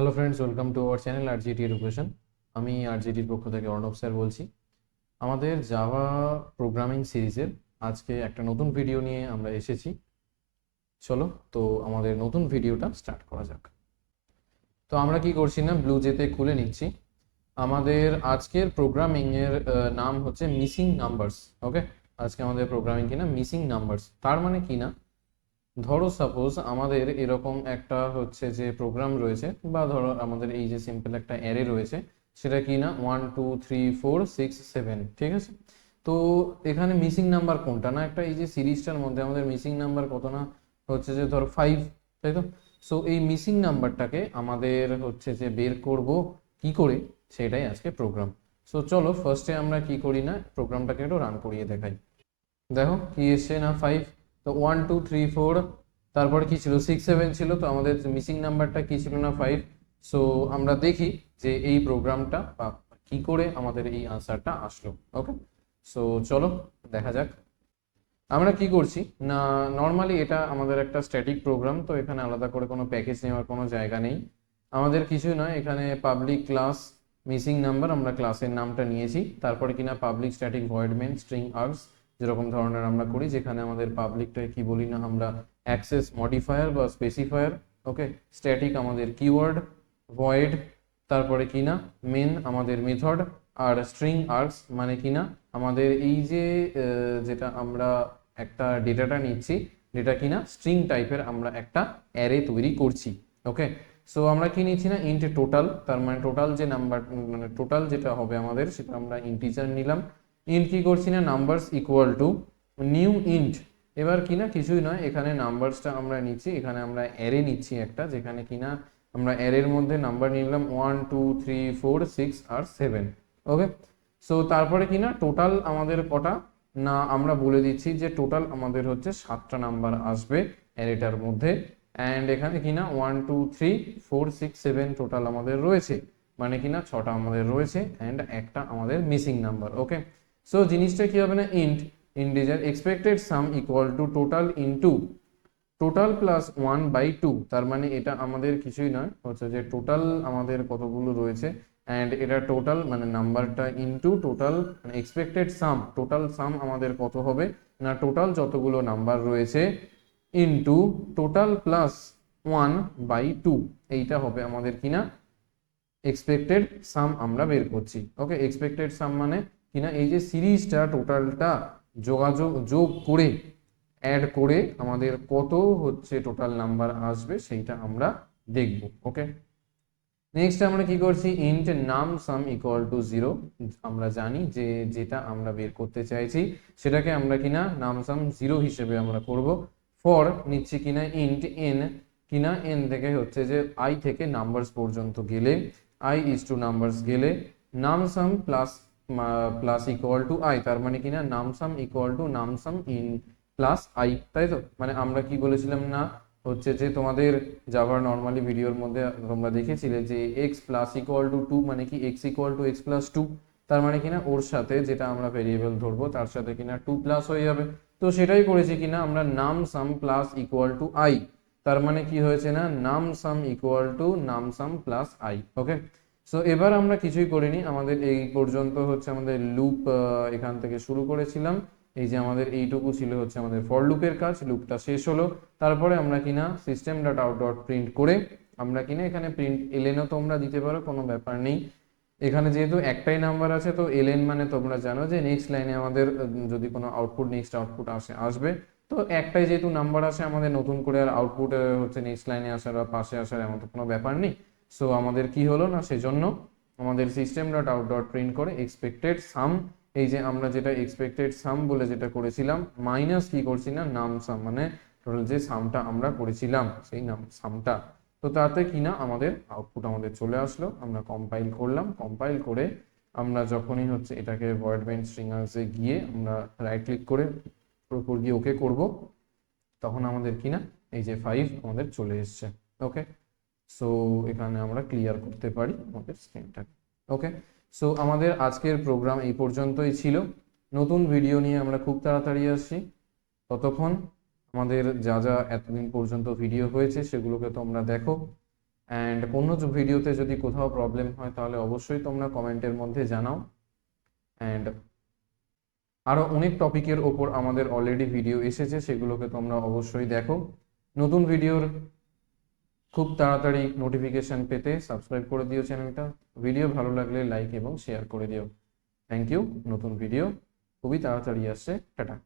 Hello friends, welcome to our channel RGT education. আমি আরজিটির পক্ষ থেকে অর্ণব স্যার বলছি। আমাদের জাভা প্রোগ্রামিং সিরিজের আজকে একটা নতুন ভিডিও নিয়ে আমরা এসেছি। চলো, তো আমাদের নতুন ভিডিওটা স্টার্ট করা যাক। তো আমরা কি করছি না, ব্লু জেতে খুলে নিচ্ছি। আমাদের আজকের প্রোগ্রামিং এর নাম হচ্ছে মিসিং নাম্বারস। ওকে, আজকে আমাদের প্রোগ্রামিং কিনা মিসিং নাম্বারস। তার মানে কি না, ধরো সাপোজ আমাদের এরকম একটা হচ্ছে যে প্রোগ্রাম রয়েছে, বা ধরো আমাদের এই যে সিম্পল একটা অ্যারে রয়েছে, সেটা কি না 1 2 3 4 6 7, ঠিক আছে। তো এখানে মিসিং নাম্বার কোনটা, না একটা এই যে সিরিজটার মধ্যে আমাদের মিসিং নাম্বার কত, না হচ্ছে যে ধরো 5, তাই তো। সো এই মিসিং নাম্বারটাকে আমাদের হচ্ছে যে বের করব কি করে, সেটাই আজকে প্রোগ্রাম। সো চলো ফার্স্টে আমরা কি করি না, প্রোগ্রামটাকে একটু রান করিয়ে দেখাই। দেখো কি এসছে না 5। তো 1 2 3 4, তারপরে কি ছিল 6 7 ছিল, তো আমাদের মিসিং নাম্বারটা কি ছিল না 5। সো আমরা দেখি যে এই প্রোগ্রামটা বা কি করে আমাদের এই আনসারটা আসলো। ওকে, সো চলো দেখা যাক। আমরা কি করছি না, নর্মালি এটা আমাদের একটা স্ট্যাটিক প্রোগ্রাম, তো এখানে আলাদা করে কোনো প্যাকেজ নেওয়ার কোনো জায়গা নেই। আমাদের কিছুই নয়, এখানে পাবলিক ক্লাস মিসিং নাম্বার, আমরা ক্লাসের নামটা নিয়েছি। তারপরে কিনা public static void main string args, যেরকম ধরনের আমরা করি, যেখানে আমাদের পাবলিকটা কি বলি না আমরা অ্যাক্সেস মডিফায়ার বা স্পেসিফায়ার। ওকে, স্ট্যাটিক আমাদের কিওয়ার্ড, ভয়েড, তারপরে কিনা মেন আমাদের মেথড, আর স্ট্রিং আর্গস মানে কিনা আমাদের এই যে যেটা আমরা একটা ডেটাটা নিচ্ছি, ডেটা কিনা স্ট্রিং টাইপের আমরা একটা অ্যারে তৈরি করছি। ওকে, সো আমরা কি নিচ্ছি না ইন্ট টোটাল, তার মানে টোটাল যে নাম্বার, মানে টোটাল যেটা হবে আমাদের সেটা আমরা ইন্টিজার নিলাম। ইন্ট কি করছি না numbers equal to new int. এবার কিনা কিছুই নয়, এখানে নাম্বারসটা আমরা নিচ্ছি, এখানে আমরা অ্যারে নিচ্ছি একটা, যেখানে কিনা আমরা অ্যারের মধ্যে নাম্বার নিলাম 1 2 3 4 6 আর 7। ওকে, সো তারপরে কিনা টোটাল আমাদের কটা, না আমরা বলে দিচ্ছি যে টোটাল আমাদের হচ্ছে 7টা নাম্বার আসবে অ্যারেটার মধ্যে। অ্যান্ড এখানে কিনা 1 2 3 4 6 7 টোটাল আমাদের রয়েছে, মানে কিনা 6টা আমাদের রয়েছে অ্যান্ড একটা আমাদের মিসিং নাম্বার। ওকে, সো জিনিসটা কি হবে না, integer expected some equal to total into total plus 1/2। তার মানে এটা আমাদের কিছুই নয়, হচ্ছে যে টোটাল আমাদের কতগুলো রয়েছে, অ্যান্ড এটা টোটাল মানে নাম্বারটা ইনটু টোটাল মানে এক্সপেক্টেড সাম, টোটাল সাম আমাদের কত হবে না টোটাল যতগুলো নাম্বার রয়েছে ইনটু টোটাল প্লাস 1/2। এইটা হবে আমাদের কিনা এক্সপেক্টেড সাম আমরা বের করছি। ওকে, এক্সপেক্টেড সাম মানে কিনা এই যে সিরিজটা টোটালটা যোগ করে অ্যাড করে আমাদের কত হচ্ছে টোটাল নাম্বার আসবে সেইটা আমরা দেখব। ওকে, নেক্সট আমরা কি করছি, ইন্ট নাম সাম ইকুয়াল টু 0। আমরা জানি যে যেটা আমরা বের করতে চাইছি সেটাকে আমরা কিনা নাম সাম 0 হিসেবে আমরা করব। ফর নিচ্ছি কিনা ইন্ট এন, কিনা এন থেকে হচ্ছে যে আই থেকে নাম্বারস পর্যন্ত গেলে, আই ইজ টু নাম্বারস গেলে নাম সাম plus plus equal to I, তার মানে কিনা নাম সাম ইকুয়াল টু নাম সাম ইন প্লাস আই, তাই তো। মানে আমরা কি বলেছিলাম না, হচ্ছে যে তোমাদের জাভার নর্মালি ভিডিওর মধ্যে তোমরা দেখেছিলে যে এক্স প্লাস ইকুয়াল টু 2 মানে কি x equal to x plus 2, তার মানে কিনা ওর সাথে যেটা আমরা ভেরিয়েবল ধরবো তার সাথে কিনা 2 প্লাস হয়ে যাবে। তো সেটাই করেছি কিনা আমরা নাম সাম প্লাস ইকুয়াল টু আই, তার মানে কি হয়েছে না নাম সাম ইকুয়াল টু নাম সাম প্লাস আই। ওকে, সো এবার আমরা কিছুই করিনি, আমাদের এই পর্যন্ত হচ্ছে আমাদের লুপ এখান থেকে শুরু করেছিলাম। এই যে আমাদের এইটুকু ছিল হচ্ছে আমাদের ফর লুপের কাজ, লুপটা শেষ হলো। তারপরে আমরা কিনা system dot out dot print করে আমরা কিনা এখানে প্রিন্ট এলএনও তোমরা দিতে পারো, কোনো ব্যাপার নেই। এখানে যেহেতু একটাই নাম্বার আছে, তো এলএন মানে তোমরা জানো যে নেক্সট লাইনে আমাদের যদি কোনো আউটপুট নেক্সট আউটপুট আসবে, তো একটাই যেহেতু নাম্বার আসে আমাদের নতুন করে আর আউটপুট হচ্ছে নেক্সট লাইনে আসার বা পাশে আসার এমন তো কোনো ব্যাপার নেই। সো আমাদের কি হলো না, সেজন্য আমাদের system dot out dot print করে এক্সপেক্টেড সাম, এই যে আমরা যেটা এক্সপেক্টেড সাম বলে যেটা করেছিলাম মাইনাস কি করছি না নাম সাম, মানে টোটাল যে সামটা আমরা করেছিলাম সেই নাম সামটা। তো তাতে কিনা আমাদের আউটপুট আমাদের চলে আসলো। আমরা কম্পাইল করলাম, কম্পাইল করে আমরা যখনই হচ্ছে এটাকে ভয়েড মেইন স্ট্রিংসে গিয়ে আমরা রাইট ক্লিক করে উপর গিয়ে ওকে করব, তখন আমাদের কিনা এই যে 5 আমাদের চলে এসছে। ওকে, সো এখানে আমরা ক্লিয়ার করতে পারি আমাদের স্ক্রিনটাকে। ওকে, সো আমাদের আজকের প্রোগ্রাম এই পর্যন্তই ছিল। নতুন ভিডিও নিয়ে আমরা খুব তাড়াতাড়ি আসছি। ততক্ষণ আমাদের যা যা এতদিন পর্যন্ত ভিডিও হয়েছে সেগুলোকে তোমরা দেখো, অ্যান্ড কোনো ভিডিওতে যদি কোথাও প্রবলেম হয় তাহলে অবশ্যই তোমরা কমেন্টের মধ্যে জানাও। অ্যান্ড আরও অনেক টপিকের ওপর আমাদের অলরেডি ভিডিও এসেছে, সেগুলোকে তোমরা অবশ্যই দেখো। নতুন ভিডিওর খুব তাড়াতাড়ি নোটিফিকেশন পেতে সাবস্ক্রাইব করে দিও চ্যানেলটা। ভিডিও ভালো লাগলে লাইক এবং শেয়ার করে দিও। Thank you. নতুন ভিডিও খুবই তাড়াতাড়ি আসছে। টাটা।